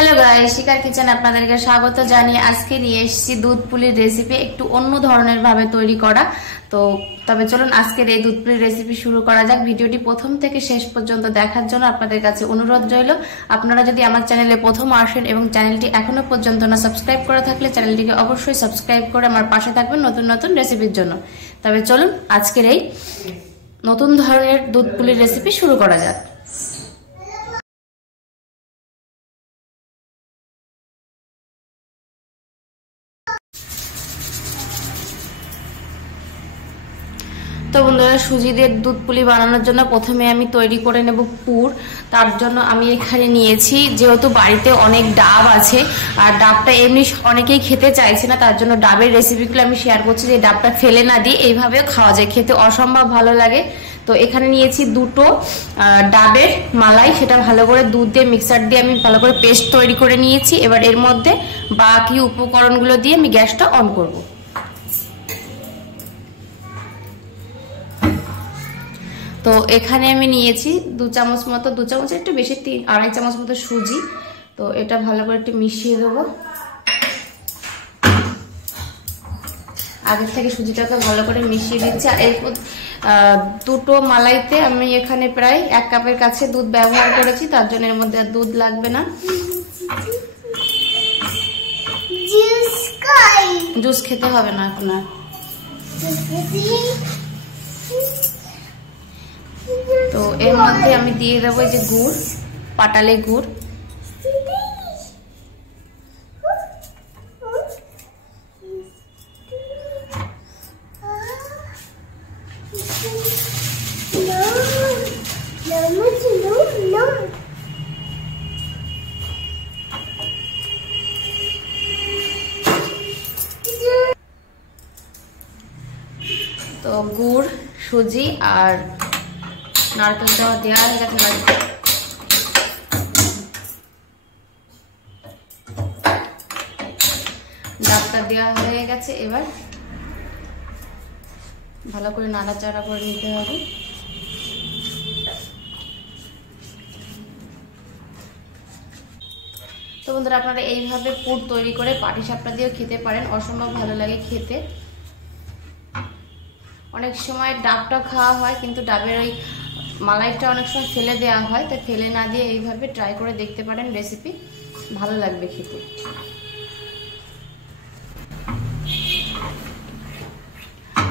Hello guys, শিকার kitchen আপনাদেরকে স্বাগত জানিয়ে আজকে নিয়ে এসেছি দুধ পুলির রেসিপি একটু অন্য ধরনের ভাবে তৈরি করা। তো তবে চলুন আজকের এই দুধ পুলির রেসিপি শুরু করা যাক। ভিডিওটি প্রথম থেকে শেষ পর্যন্ত দেখার জন্য আপনাদের কাছে অনুরোধ রইল। আপনারা যদি আমার চ্যানেলে প্রথম আসেন এবং চ্যানেলটি এখনো পর্যন্ত না সাবস্ক্রাইব করে থাকলে চ্যানেলটিকে অবশ্যই সাবস্ক্রাইব করে আমার পাশে থাকবেন নতুন নতুন রেসিপির জন্য। তবে চলুন আজকের এই নতুন ধরনের দুধ পুলির রেসিপি শুরু করা যাক। তো বন্ধুরা, সুজি দিয়ে দুধ পুলি বানানোর জন্য প্রথমে আমি তৈরি করে নেব পুর। তার জন্য আমি এখানে নিয়েছি, যেহেতু বাড়িতে অনেক ডাব আছে আর ডাবটা এমনি অনেকেই খেতে চাইছে না, তার জন্য ডাবের রেসিপিগুলো আমি শেয়ার করছি যে ডাবটা ফেলে না দিয়ে এইভাবেও খাওয়া যায়, খেতে অসম্ভব ভালো লাগে। তো এখানে নিয়েছি দুটো ডাবের মালাই, সেটা ভালো করে দুধ দিয়ে মিক্সার দিয়ে আমি ভালো করে পেস্ট তৈরি করে নিয়েছি। এবার এর মধ্যে বাকি উপকরণগুলো দিয়ে আমি গ্যাসটা অন করব। তো এখানে আমি নিয়েছি 2 চামচ মতো, 2 চামচ একটু বেশি, 2.5 চামচ মতো সুজি। তো এটা ভালো করে একটু মিশিয়ে দেবো। আগের থেকে সুজিটাকে ভালো করে মিশিয়ে দিচ্ছি। আর এরপর দুটো মালাইতে আমি এখানে প্রায় 1 কাপের কাছে দুধ ব্যবহার করেছি, তার জন্য এর মধ্যে আর দুধ লাগবে না। জুস খেতে হবে না এখন আর। তো এর মধ্যে আমি দিয়ে দেবো এই যে গুড়, পাটালি গুড়। তো গুড়, সুজি আর নারকেলটা দেওয়া হয়ে গেছে। ডাবটা দেওয়া হয়ে গেছে। এবার ভালো করে নাড়াচাড়া করে নিতে হবে। তো বন্ধুরা, আপনারা এইভাবে পুর তৈরি করে পাটিসাপটা দিয়েও খেতে পারেন, অসম্ভব ভালো লাগে খেতে। অনেক সময় ডাবটা খাওয়া হয় কিন্তু ডাবের ওই মালাইটা অনেক সময় ফেলে দেওয়া হয়, তাই ফেলে না দিয়ে এইভাবে ট্রাই করে দেখতে পারেন, রেসিপি ভালো লাগবে খেতে।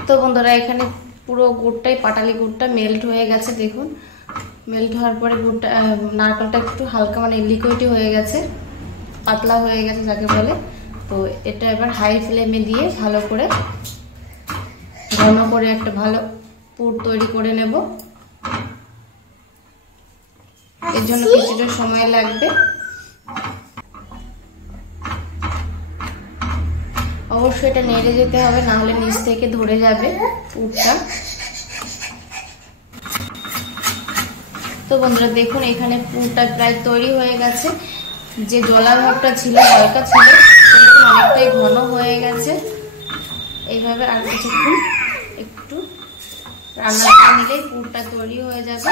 তো বন্ধুরা, এখানে পুরো গুড়টাই, পাটালি গুড়টা মেল্ট হয়ে গেছে। দেখুন, মেল্ট হওয়ার পরে গুড়টা, নারকেলটা একটু হালকা মানে লিকুইড হয়ে গেছে, পাতলা হয়ে গেছে যাকে বলে। তো এটা এবার হাই ফ্লেমে দিয়ে ভালো করে ঘন করে একটা ভালো পুর তৈরি করে নেব। এর জন্য কিছুটা সময় লাগবে। অবশ্যই এটা নেড়ে যেতে হবে, না হলে নিচ থেকে ধরে যাবে পুরটা। তো বন্ধুরা দেখুন, এখানে পুরটা প্রায় তৈরি হয়ে গেছে। যে জলাভাবটা ছিল, হালকা ছিল, অনেকটাই ঘন হয়ে গেছে। এইভাবে আর কিছুক্ষণ একটু রান্না করে নিলেই পুরটা তৈরি হয়ে যাবে।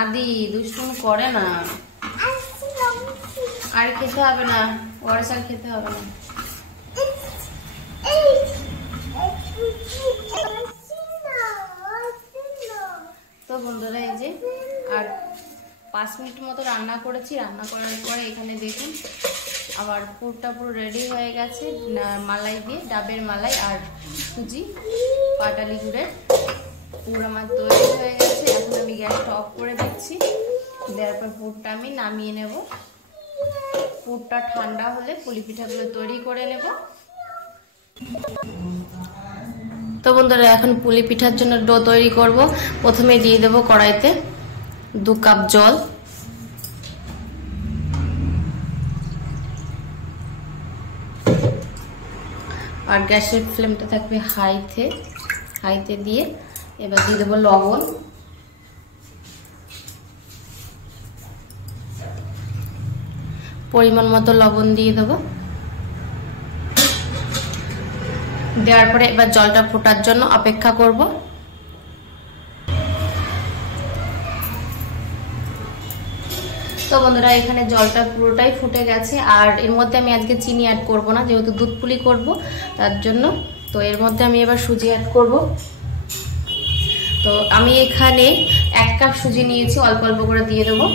আদি দুষ্টুমি করে না, আর খেতে হবে না, ওয়ারেস আর খেতে হবে না। তো বন্ধুরা, এই যে আর 5 মিনিট মতো রান্না করেছি। রান্না করার পরে এখানে দেখুন আমার পুরটা পুরো রেডি হয়ে গেছে। মালাই দিয়ে, ডাবের মালাই আর সুজি, পাটালি গুড়ের পুর আমার তৈরি হয়ে গেছে। এখন আমি গ্যাসটা অফ করে দিচ্ছি। দেওয়ার পর পুরটা আমি নামিয়ে নেব। পুরটা ঠান্ডা হলে পুলি পিঠাগুলো তৈরি করে নেব। তো বন্ধুরা, এখন পুলি পিঠার জন্য ডো তৈরি করব। প্রথমে দিয়ে দেব কড়াইতে 2 কাপ জল। আর গ্যাসের ফ্লেমটা থাকবে হাইতে দিয়ে এবার দিয়ে দেবো লবণ। পরিমাণ মতো লবণ দিয়ে দেবো। দেওয়ার পরে এবার জলটা ফোটার জন্য অপেক্ষা করব। তো বন্ধুরা এখানে জলটা পুরোটাই ফুটে গেছে, আর এর মধ্যে আমি আজকে চিনি অ্যাড করব না, যেহেতু দুধ পুলি করব তার জন্য। তো এর মধ্যে আমি এবার সুজি অ্যাড করব। তো আমি এখানে 1 কাপ সুজি নিয়েছি, অল্প অল্প করে দিয়ে দেবো।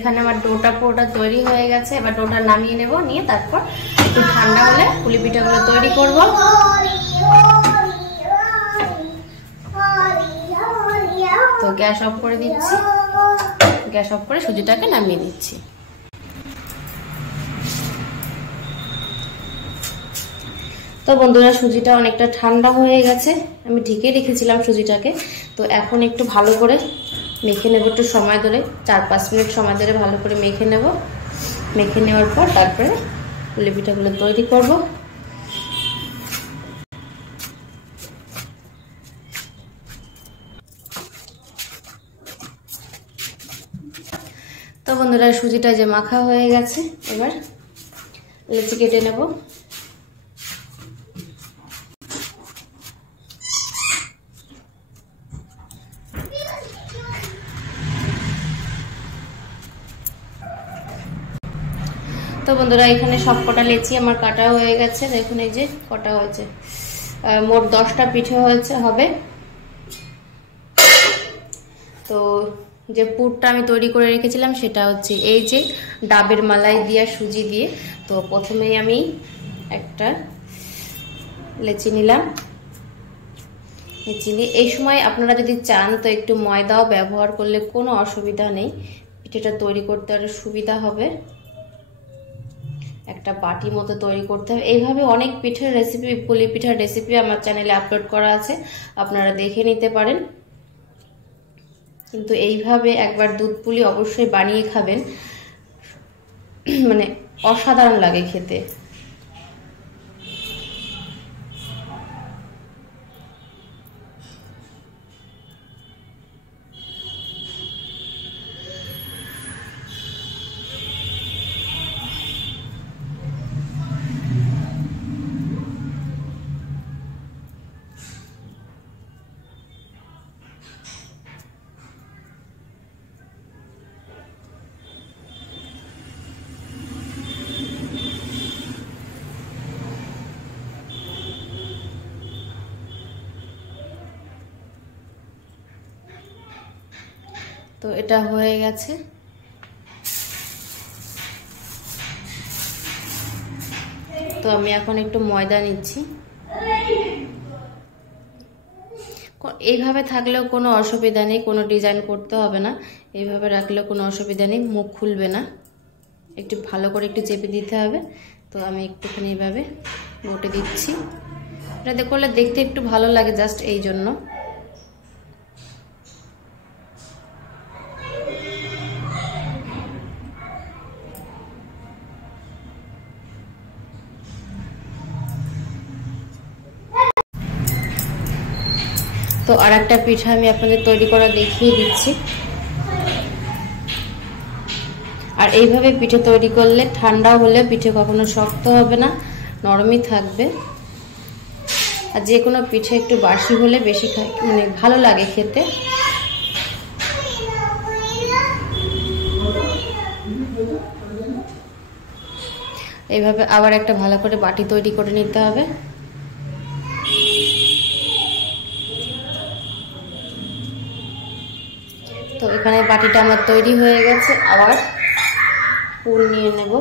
এখানে আমার ডোটা পুরোটা তৈরি হয়ে গেছে। এবার ডোটা নামিয়ে নেব, নিয়ে তারপর একটু ঠান্ডা হলে পুলি পিঠাগুলো তৈরি করব। তো গ্যাস অফ করে দিচ্ছি, গ্যাস অফ করে সুজিটাকে নামিয়ে দিচ্ছি। তো বন্ধুরা সুজিটা অনেকটা ঠান্ডা হয়ে গেছে, আমি ঢেকে রেখেছিলাম সুজিটাকে। তো এখন একটু ভালো করে মেখে নেব, একটু সময় ধরে 4-5 মিনিট সময় ধরে ভালো করে মেখে নেব। মেখে নেওয়ার পর তারপরে পুলি পিঠাগুলো তৈরি করব। তো বন্ধুরা সুজিটা যে মাখা হয়ে গেছে, এবার লেচি কেটে নেব। তো বন্ধুরা এখানে সব কটা লেচি আমার কাটা হয়ে গেছে, দেখুন এই যে কটা হয়েছে, মোট 10টা পিঠে হবে। তো যে পুরটা আমি তৈরি করে রেখেছিলাম সেটা হচ্ছে এই যে ডাবের মালাই দিয়া সুজি দিয়ে। তো প্রথমেই আমি একটা লেচি নিলাম। লেচি নিয়ে এই সময় আপনারা যদি চান তো একটু ময়দাও ব্যবহার করলে কোনো অসুবিধা নেই, পিঠেটা তৈরি করতে আরো সুবিধা হবে। একটা বাটি মতো তৈরি করতে হবে। এইভাবে অনেক পিঠের রেসিপি, পুলি পিঠার রেসিপি আমার চ্যানেলে আপলোড করা আছে, আপনারা দেখে নিতে পারেন। কিন্তু এইভাবে একবার দুধ পুলি অবশ্যই বানিয়ে খাবেন, মানে অসাধারণ লাগে খেতে। তো এটা হয়ে গেছে। তো আমি এখন একটু ময়দা নিচ্ছি। এইভাবে থাকলেও কোনো অসুবিধা নেই, কোনো ডিজাইন করতে হবে না, এইভাবে রাখলেও কোনো অসুবিধা নেই, মুখ খুলবে না। একটু ভালো করে একটু চেপে দিতে হবে। তো আমি একটুখানি এইভাবে বটে দিচ্ছি, এটা করলে দেখতে একটু ভালো লাগে, জাস্ট এই জন্য। তো আর একটা পিঠা আমি আপনাদের তৈরি করা দেখিয়ে দিচ্ছি। আর এইভাবে পিঠে তৈরি করলে ঠান্ডা হলে পিঠে কখনো শক্ত হবে না, নরমই থাকবে। আর যে কোনো পিঠে একটু বাসি হলে বেশি মানে ভালো লাগে খেতে। এইভাবে আবার একটা ভালো করে বাটি তৈরি করে নিতে হবে। তো এখানে বাটিটা আমার তৈরি হয়ে গেছে, আবার পুর নিয়ে নেব।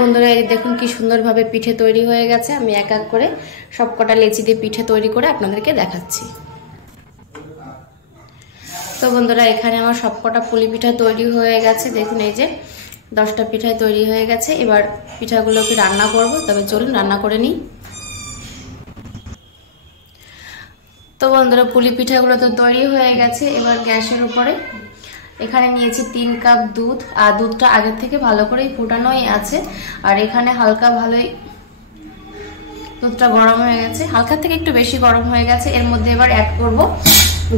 বন্ধুরা এই দেখুন কি সুন্দরভাবে পিঠে তৈরি হয়ে গেছে। আমি এক এক করে সবকটা লেচি দিয়ে পিঠে তৈরি করে আপনাদেরকে দেখাচ্ছি। তো বন্ধুরা এখানে আমার সবকটা পুলি পিঠা তৈরি হয়ে গেছে। দেখুন এই যে 10টা পিঠায় তৈরি হয়ে গেছে। এবার পিঠাগুলোকে রান্না করব, তবে চলুন রান্না করে নিই। তো বন্ধুরা পুলি পিঠাগুলো তো তৈরি হয়ে গেছে। এবার গ্যাসের উপরে এখানে নিয়েছি 3 কাপ দুধ, আর দুধটা আগে থেকে ভালো করেই ফোটানোই আছে। আর এখানে হালকা ভালোই দুধটা গরম হয়ে গেছে, হালকা থেকে একটু বেশি গরম হয়ে গেছে। এর মধ্যে এবার অ্যাড করব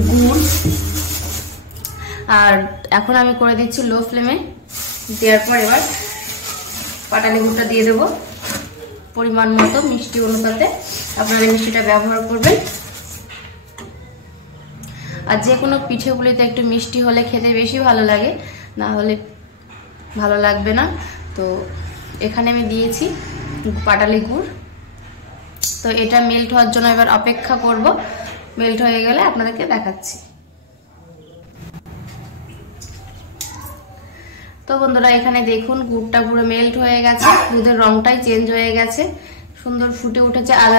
গুড়, আর এখন আমি করে দিচ্ছি লো ফ্লেমে। দেওয়ার পর এবার পাটালি গুড়টা দিয়ে দেবো পরিমাণ মতো, মিষ্টি অনুপাতে আপনারা মিষ্টিটা ব্যবহার করবেন। আর যে কোনো পিঠেগুলিতে একটু মিষ্টি হলে খেতে বেশি ভালো লাগে, না হলে ভালো লাগবে না। তো এখানে আমি দিয়েছি পাটালি গুড়। তো এটা মেল্ট হওয়ার জন্য এবার অপেক্ষা করব, মেল্ট হয়ে গেলে আপনাদেরকে দেখাচ্ছি। তো বন্ধুরা এখানে দেখুন গুড়টা পুরো মেল্ট হয়ে গেছে, দুধের রংটাই চেঞ্জ হয়ে গেছে, সুন্দর ফুটে উঠেছে। আর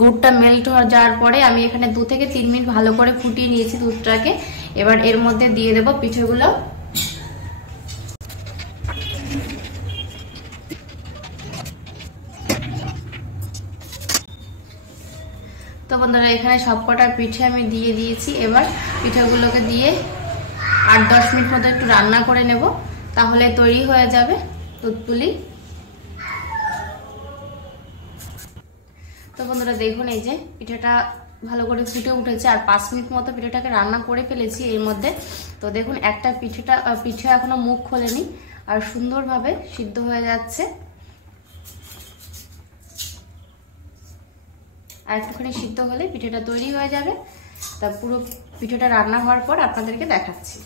গুড়টা মেল্ট হয়ে যাওয়ার পরে আমি এখানে 2 থেকে 3 মিনিট ভালো করে ফুটিয়ে নিয়েছি দুধটাকে। এবার এর মধ্যে দিয়ে দেব পিঠেগুলো। তো বন্ধুরা এখানে সবকটা পিঠে আমি দিয়ে দিয়েছি। এবার পিঠাগুলোকে দিয়ে 8-10 মিনিট মতো একটু রান্না করে নেব, তাহলে তৈরি হয়ে যাবে দুধ পুলি। তো বন্ধুরা দেখুন এই যে পিঠাটা ভালো করে ফুটে উঠেছে, আর 5 মিনিট মতো পিঠাটাকে রান্না করে ফেলেছি এর মধ্যে। তো দেখুন একটা পিঠে এখনো মুখ খোলেনি, আর সুন্দরভাবে সিদ্ধ হয়ে যাচ্ছে। আর একটুখানি সিদ্ধ হলে পিঠেটা তৈরি হয়ে যাবে। তা পুরো পিঠেটা রান্না হওয়ার পর আপনাদেরকে দেখাচ্ছি।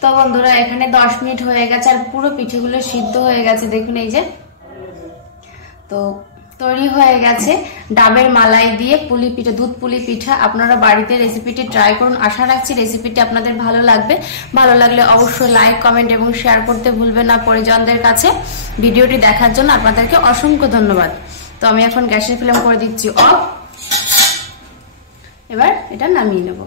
তো বন্ধুরা এখানে 10 মিনিট হয়ে গেছে, আর পুরো পিঠেগুলো সিদ্ধ হয়ে গেছে। দেখুন এই যে তো তৈরি হয়ে গেছে ডাবের মালাই দিয়ে পুলি পিঠা, দুধ পুলি পিঠা। আপনারা বাড়িতে রেসিপিটি ট্রাই করুন, আশা রাখছি রেসিপিটি আপনাদের ভালো লাগবে। ভালো লাগলে অবশ্যই লাইক, কমেন্ট এবং শেয়ার করতে ভুলবেন না পরিজনদের কাছে। ভিডিওটি দেখার জন্য আপনাদেরকে অসংখ্য ধন্যবাদ। তো আমি এখন গ্যাসের ফ্লেম করে দিচ্ছি অফ। এবার এটা নামিয়ে নেব।